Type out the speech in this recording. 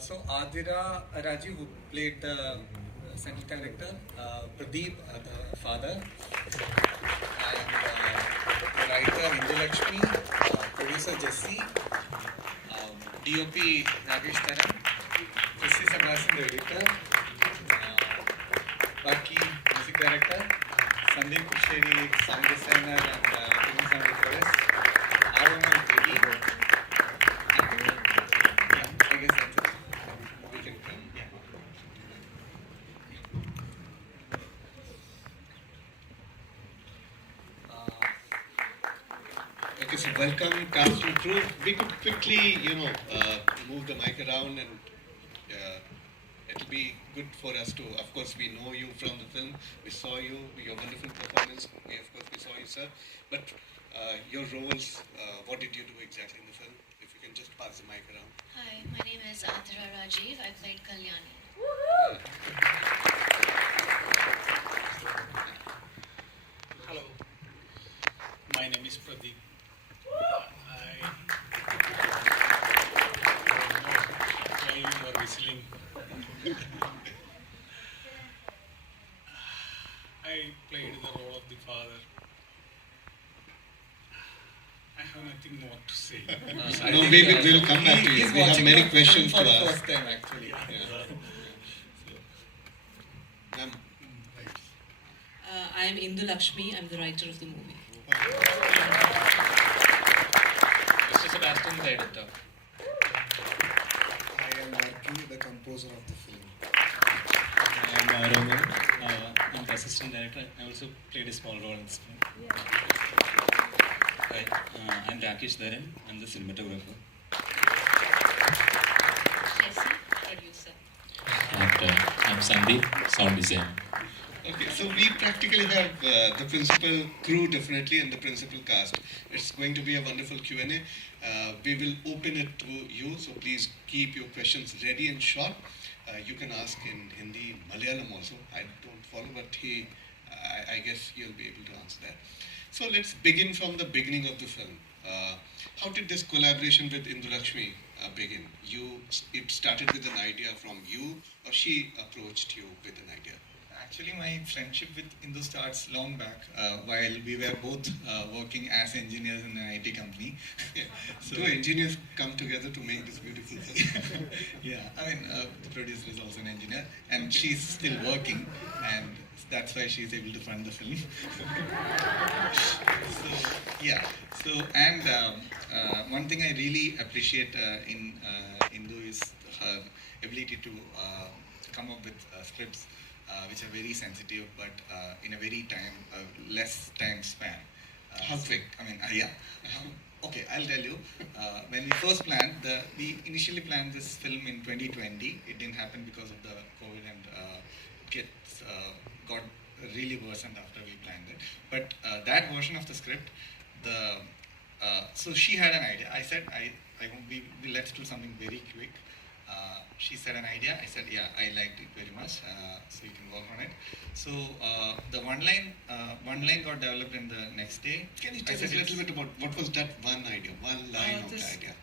So Adira Raji, who played the central character, Pradeep, the father, and the writer Hindu Lakshmi, producer Jesse, DOP Nagesh Taran, Jesse Samasan, the editor, Baki, music director, Sandeep Kusheri, sound designer and film sound recordist, Arun Tegi. Yeah, I guess that's it. We can come. Yeah. Okay, so welcome, cast and crew. We could quickly, move the mic around, and it'll be good for us to, of course, we know you from the film. We saw you, your wonderful performance. We saw you, sir. But your roles, what did you do exactly in the film? If you can just pass the mic around. Hi, my name is Adira Rajiv. I played Kalyani. Hello, my name is Pradeep. I why you are whistling. I played the role of the father. I have nothing more to say. No, we'll come back to you. He's We have watching many the questions film to for the ask. first time, actually. Yeah. Ma'am, I am Hindu Lakshmi. I'm the writer of the movie. Mr. Sebastian, the editor. I am Marky, the composer of the film. I am Roman. I'm the assistant director. I also played a small role in this film. Hi, I'm Rakesh Dharan. I'm the cinematographer. Jesse, producer. And I'm Sandeep, sound designer. okay, so we practically have the principal crew definitely and the principal cast. It's going to be a wonderful Q&A. We will open it to you, so please keep your questions ready and short. You can ask in Hindi, Malayalam also. I don't follow, but I guess you'll be able to answer that. So let's begin from the beginning of the film. How did this collaboration with Hindu Lakshmi begin? It started with an idea from you, or she approached you with an idea? Actually, my friendship with Hindu starts long back while we were both working as engineers in an IT company. So two engineers come together to make this beautiful film. Yeah, I mean, the producer is also an engineer, and she's still working, and that's why she's able to fund the film. So, yeah. So, and one thing I really appreciate in Hindu is her ability to come up with scripts which are very sensitive, but in a very less time span. How quick? I mean, yeah. Okay, I'll tell you. When we first planned, we initially planned this film in 2020. It didn't happen because of the COVID, and it got really worsened after we planned it. But that version of the script, so she had an idea. I said, let's do something very quick. She said an idea. I said, yeah, I liked it very much. So you can work on it. So the one line got developed in the next day. Can you tell us a little bit about what was that one idea, one line of the idea?